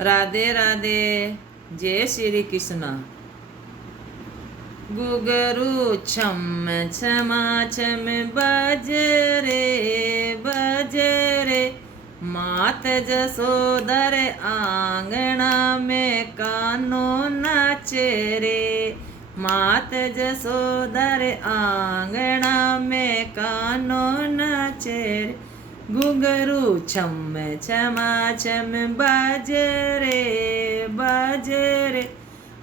રાધે રાધે, જય શ્રી કૃષ્ણ. ગુગરુ છમ છમા છમ બજરે બજરે, માત જસોદર આંગણા में કાનો નાચે રે. માત જસોદર આંગણા में કાનો નાચે રે. ઘુંઘरू છમ છમા છમ બાજે રે બાજે રે,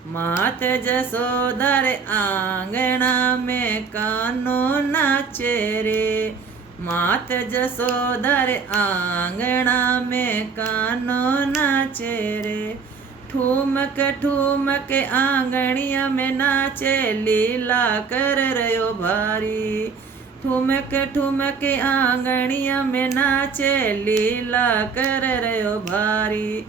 માત જસોદર આંગણા में કાનો નાચે રે. માત જસોદર આંગણા में કાનો નાચે રે. ठूमक ठूमक आंगणिया में नाचे लीला कर रयो भारी. ठुमक ठुमक आंगणिया में नाचे लीला कर रयो भारी.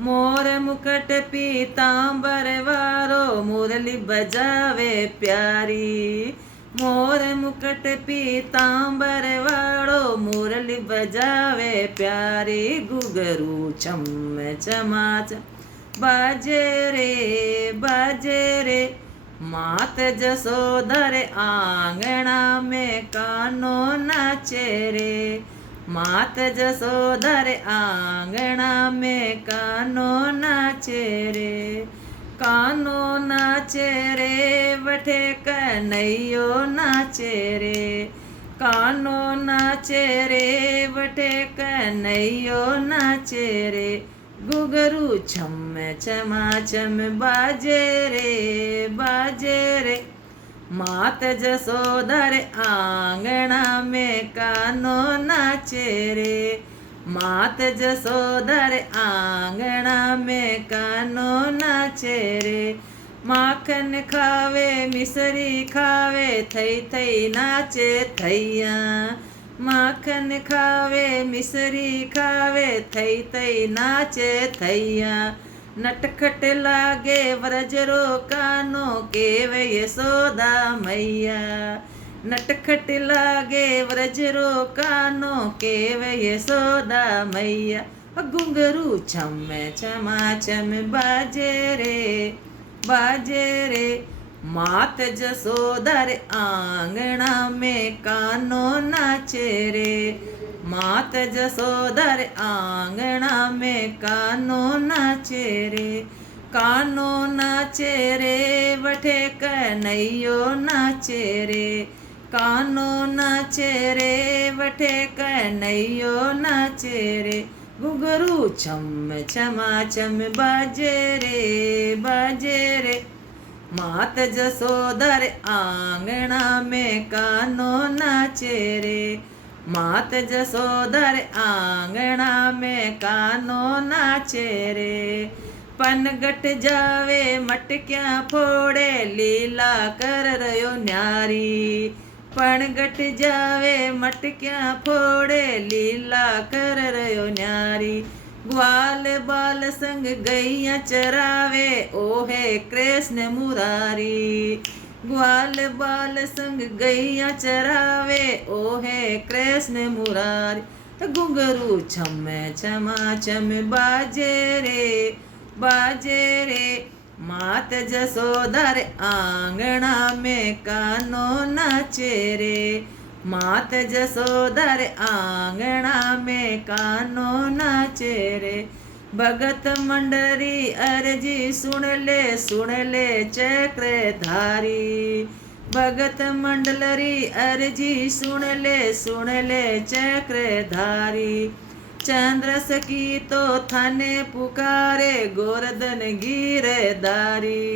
मोर मुकट पीतांबर वारो मुरली बजावे प्यारी. मोर मुकट पीतांबर वारो मुरली बजावे प्यारी. घुघरू छम छमाच बाजे रे बाजे रे, मात जसोदर आंगणा में कानो नाचे रे. मात जसोदर आंगणा में कानो नाचे रे. कानो नाचे रे वठे कन्हैयो नाचे रे. कानो नाचे रे वठे कन्हैयो नाचे रे. घुघरू छम छमा छम बाजे रे बाजे रे, मात जसोदर आंगणा में कानो नाचे रे. मात जसोदर आंगणा में कानो नाचे रे. माखन खावे मिसरी खावे थई थई नाचे थैया. माखन खावे मिसरी खावे थई थई नाचे थैया. नटखट लागे व्रजरो कानो केवे यशोदा मैया. नटखट लागे व्रजरो कानो केवे यशोदा मैया. घुंघरू छम छमा छम बाजे रे बाजे रे, मात जसोदर आंगणा में कानो नाचे रे. मात जसोदर आंगणा में कानो नाचे रे. कानो नाचे रे वठे कन्हैयो नाचे रे. कानो नाचे रे वठे कन्हैयो नाचे रे. घुघरू छम छमा छम बाजे रे बाजे रे, मात जसोदर आंगणा में कानो नाचे रे. मात जसोदर आंगणा में कानो नाचे रे. पनगट जावे मटक्या फोड़े लीला कर रयो न्यारी. पनगट जावे मटक्या फोड़े लीला कर रयो न्यारी. ग्वाल बाल संग गैया चरावे ओहे कृष्ण मुरारी. ग्वाल बाल संग गैया चरावे ओहे कृष्ण मुरारी. घुंघरू छम छमा छम बाजे रे बाजे रे, मात जसोदर आंगणा में कानो नाचे रे. मात जसोदर आंगणा में कानो नाचे रे. भगत मंडरी अर्जी सुन ले चक्रधारी. भगत मंडलरी अर्जी सुन ले चक्रधारी. चंद्र सकी तो थाने पुकारे गोवर्धन गिरधारी.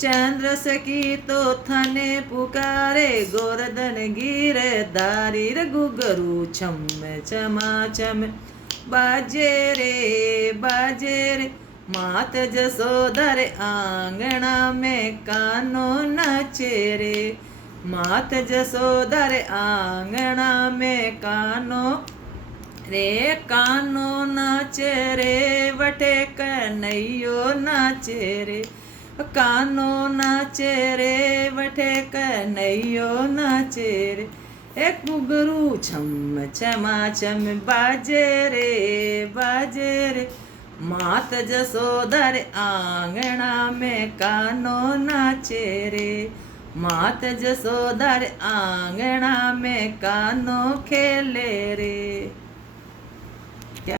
चंद्र सकी तो थाने पुकारे गोवर्धन गिरधारी. घुघरू छम छमा छम बाजे रे बाजे रे, मात जसोदर आंगणा में कानो नाचे रे. मात जसोदर आंगणा में कानो रे कानो नाचे रे वठे कन्हैयो नाचे रे. कानो नाचे रे वठे कन्हैयो नाचे रे. एक घुघरू छम छमा छम बाजे रे बाजे रे, मात जसोदा रे आंगना में कानो नाचे रे, मात जसोदा रे आंगना में कानो खेले रे।